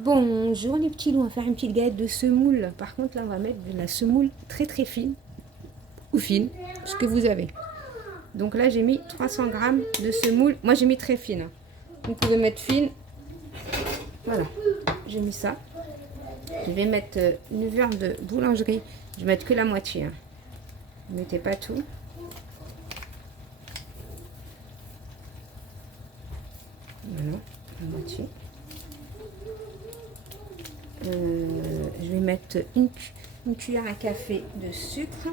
Bonjour les petits loups, on va faire une petite galette de semoule. Par contre là on va mettre de la semoule très très fine ou fine, ce que vous avez. Donc là j'ai mis 300 grammes de semoule. Moi j'ai mis très fine, hein. Vous pouvez mettre fine. Voilà, j'ai mis ça. Je vais mettre une levure de boulangerie. Je vais mettre que la moitié, hein. Ne mettez pas tout. Voilà, la moitié. Je vais mettre une cuillère à café de sucre.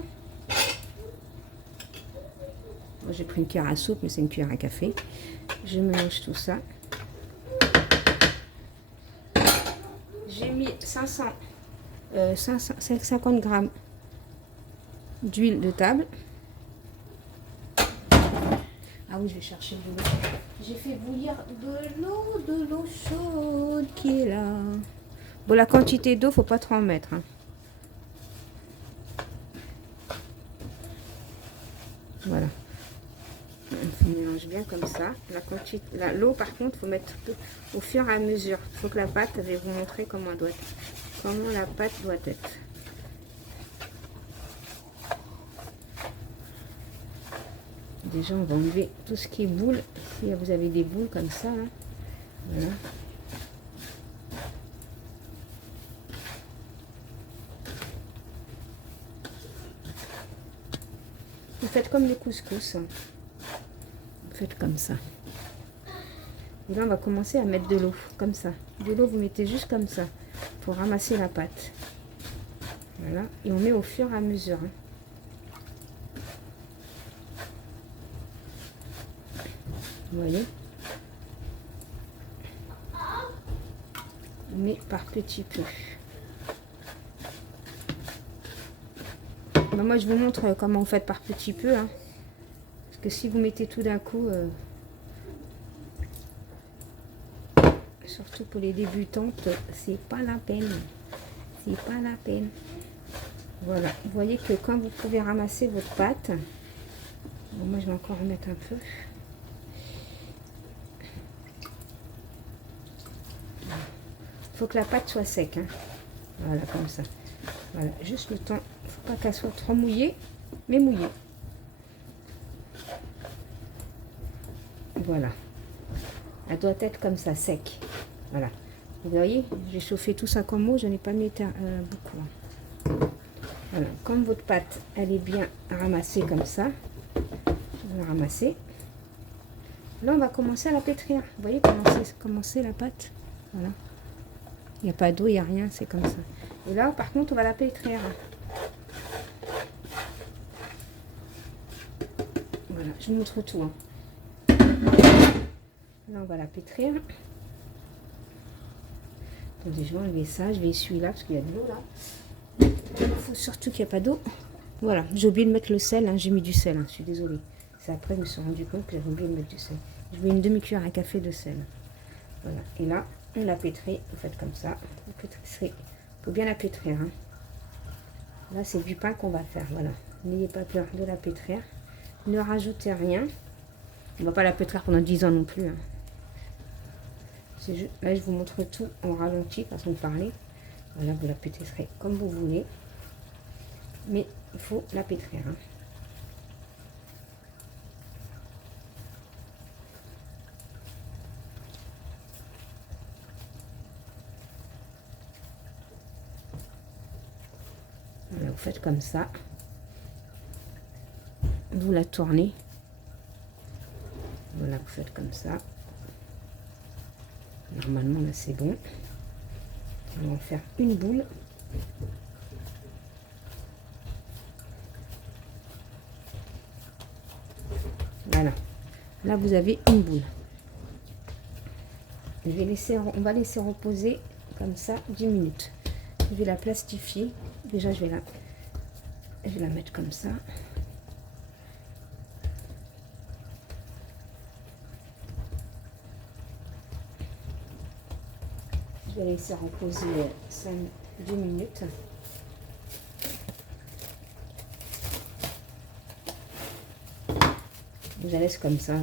J'ai pris une cuillère à soupe, mais c'est une cuillère à café. Je mélange tout ça. J'ai mis 50 grammes d'huile de table. Ah oui, je vais chercher de l'eau. J'ai fait bouillir de l'eau chaude qui est là. Bon, la quantité d'eau, faut pas trop en mettre, hein. Voilà. On mélange bien comme ça. L'eau, par contre, faut mettre au fur et à mesure. Il faut que la pâte, je vais vous montrer comment la pâte doit être. Déjà, on va enlever tout ce qui est boule. Si vous avez des boules comme ça, hein. Voilà. Vous faites comme le couscous, hein. Vous faites comme ça. Et là, on va commencer à mettre de l'eau, comme ça. De l'eau, vous mettez juste comme ça, pour ramasser la pâte. Voilà. Et on met au fur et à mesure, hein. Vous voyez? On met par petits peu. Ben moi, je vous montre comment vous faites par petits peu, hein. Parce que si vous mettez tout d'un coup... surtout pour les débutantes, c'est pas la peine. C'est pas la peine. Voilà. Vous voyez que quand vous pouvez ramasser votre pâte, bon, moi je vais encore remettre un peu. Il faut que la pâte soit sec, hein. Voilà, comme ça. Voilà, juste le temps. Il ne faut pas qu'elle soit trop mouillée, mais mouillée. Voilà. Elle doit être comme ça, sec. Voilà. Vous voyez, j'ai chauffé tout ça comme eau, je n'ai pas mis beaucoup, hein. Voilà. Comme votre pâte, elle est bien ramassée comme ça, vous la ramassez. Là, on va commencer à la pétrir. Vous voyez comment c'est la pâte. Voilà. Il n'y a pas d'eau, il n'y a rien, c'est comme ça. Et là, par contre, on va la pétrir. Voilà, je vous montre tout, hein. Là, on va la pétrir. Attendez, je vais enlever ça, je vais essuyer là, parce qu'il y a de l'eau là. Il faut surtout qu'il n'y ait pas d'eau. Voilà, j'ai oublié de mettre le sel, hein. J'ai mis du sel, hein. Je suis désolée. C'est après, je me suis rendu compte que j'avais oublié de mettre du sel. Je mets une demi-cuillère à café de sel. Voilà, et là, on la pétrit, vous faites comme ça. Vous pétrisserez, il faut bien la pétrir, hein. Là, c'est du pain qu'on va faire, voilà. N'ayez pas peur de la pétrir. Ne rajoutez rien. On ne va pas la pétrir pendant 10 ans non plus, hein. Là, je vous montre tout en ralenti, façon de parler. Voilà, vous la pétrirez comme vous voulez. Mais il faut la pétrir, hein. Voilà, vous faites comme ça. Vous la tournez. Voilà, vous faites comme ça. Normalement, là, c'est bon. On va en faire une boule. Voilà. Là, vous avez une boule. On va laisser reposer comme ça 10 minutes. Je vais la plastifier. Déjà, je vais la mettre comme ça. Je vais laisser reposer 10 minutes. Je la laisse comme ça,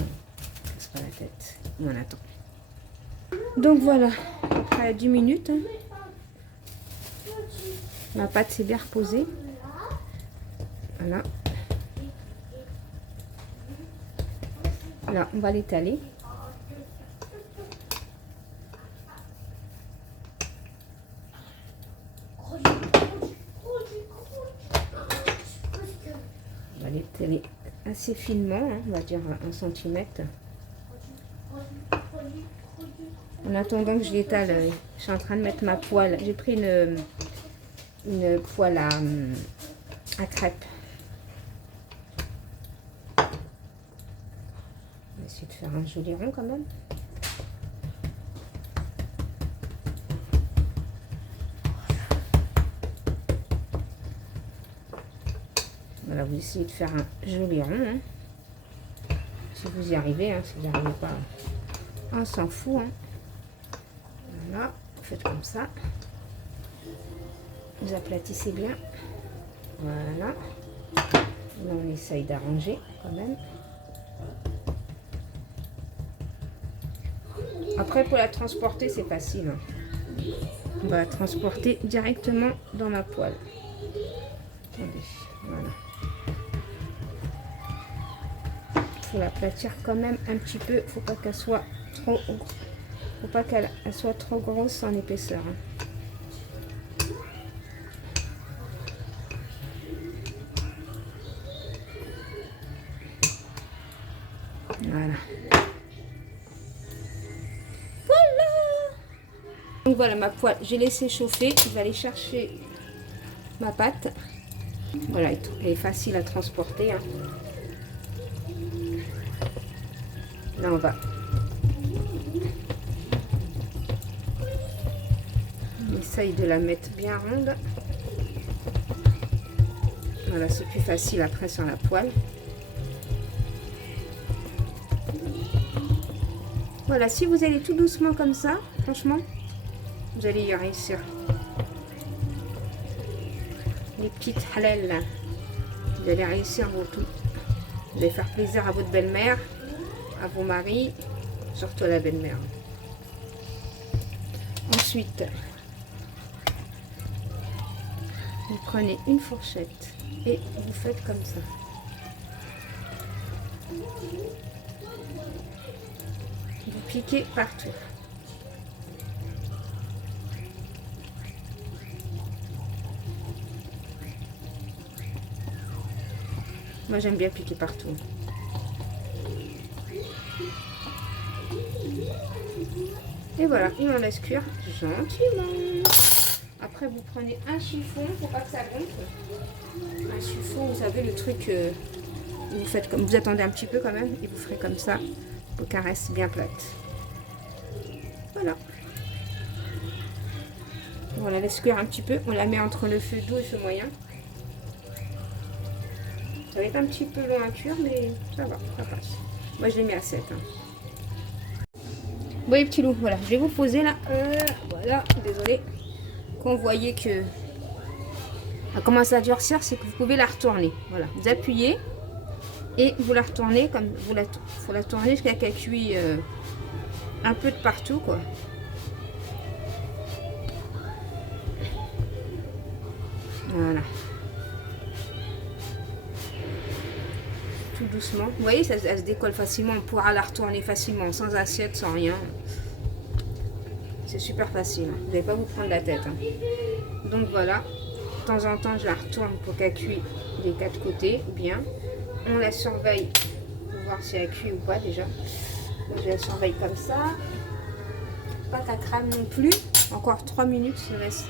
casse pas la tête. On attend. Donc voilà, après près 10 minutes. Hein. Ma pâte s'est bien reposée. Voilà. Là, on va l'étaler. On va l'étaler assez finement, hein, on va dire 1 centimètre. En attendant que je l'étale, je suis en train de mettre ma poêle. J'ai pris une poêle à crêpes. On va essayer de faire un joli rond quand même. Voilà, vous essayez de faire un joli rond. Hein. Si vous y arrivez, hein, si vous n'y arrivez pas, on s'en fout. Hein. Voilà, vous faites comme ça. Vous aplatissez bien. Voilà. Là, on essaye d'arranger quand même. Après, pour la transporter, c'est facile. Hein. On va la transporter directement dans ma poêle. Attendez, voilà. Faut l'aplatir quand même un petit peu. Faut pas qu'elle soit trop, faut pas qu'elle soit trop grosse en épaisseur. Hein. Voilà. Voilà. Donc voilà ma poêle. J'ai laissé chauffer. Je vais aller chercher ma pâte. Voilà, elle est facile à transporter. Hein. Là, on va. On essaye de la mettre bien ronde. Voilà, c'est plus facile après sur la poêle. Voilà, si vous allez tout doucement comme ça, franchement, vous allez y réussir. Les petites halal, là. Vous allez réussir vos tout. Vous allez faire plaisir à votre belle-mère, à vos maris, surtout à la belle-mère. Ensuite, vous prenez une fourchette et vous faites comme ça. Vous piquez partout. Moi, j'aime bien piquer partout. Et voilà, il en laisse cuire gentiment. Après, vous prenez un chiffon, faut pas que ça gonfle. Un chiffon, vous savez, le truc, vous faites comme, vous attendez un petit peu quand même, et vous ferez comme ça, pour qu'elle reste bien plate. Voilà. On la laisse cuire un petit peu, on la met entre le feu doux et le feu moyen. Ça va être un petit peu long à cuire, mais ça va, ça passe. Moi, je l'ai mis à 7. Hein. Bon, les petits loups, voilà, je vais vous poser là. Voilà, désolé. Quand vous voyez que elle commence à durcir, c'est que vous pouvez la retourner. Voilà, vous appuyez et vous la retournez comme vous la, faut la tourner jusqu'à qu'elle cuit un peu de partout, quoi. Voilà. Tout doucement. Vous voyez, ça, elle se décolle facilement. On pourra la retourner facilement, sans assiette, sans rien. C'est super facile. Vous n'allez pas vous prendre la tête. Hein. Donc voilà. De temps en temps, je la retourne pour qu'elle cuise des 4 côtés bien. On la surveille pour voir si elle cuit ou pas déjà. Donc, je la surveille comme ça. Pas qu'elle crame non plus. Encore 3 minutes. Je laisse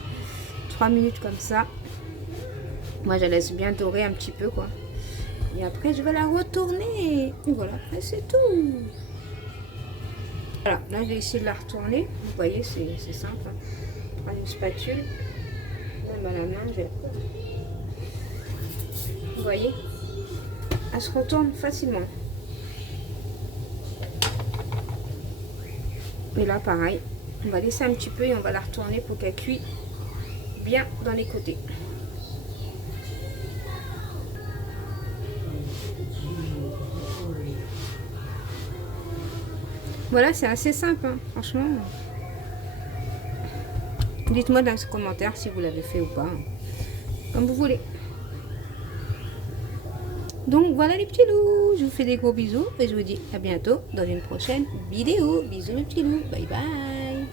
3 minutes comme ça. Moi, je la laisse bien dorer un petit peu, quoi. Et après, je vais la retourner. Et voilà, après, c'est tout. Voilà, là, j'ai essayé de la retourner. Vous voyez, c'est simple. Hein. Prendre une spatule. Même à la main, je vais... Vous voyez, elle se retourne facilement. Et là, pareil. On va laisser un petit peu et on va la retourner pour qu'elle cuise bien dans les côtés. Voilà, c'est assez simple, hein, franchement. Dites-moi dans les commentaires si vous l'avez fait ou pas. Comme vous voulez. Donc voilà les petits loups. Je vous fais des gros bisous et je vous dis à bientôt dans une prochaine vidéo. Bisous mes petits loups. Bye bye.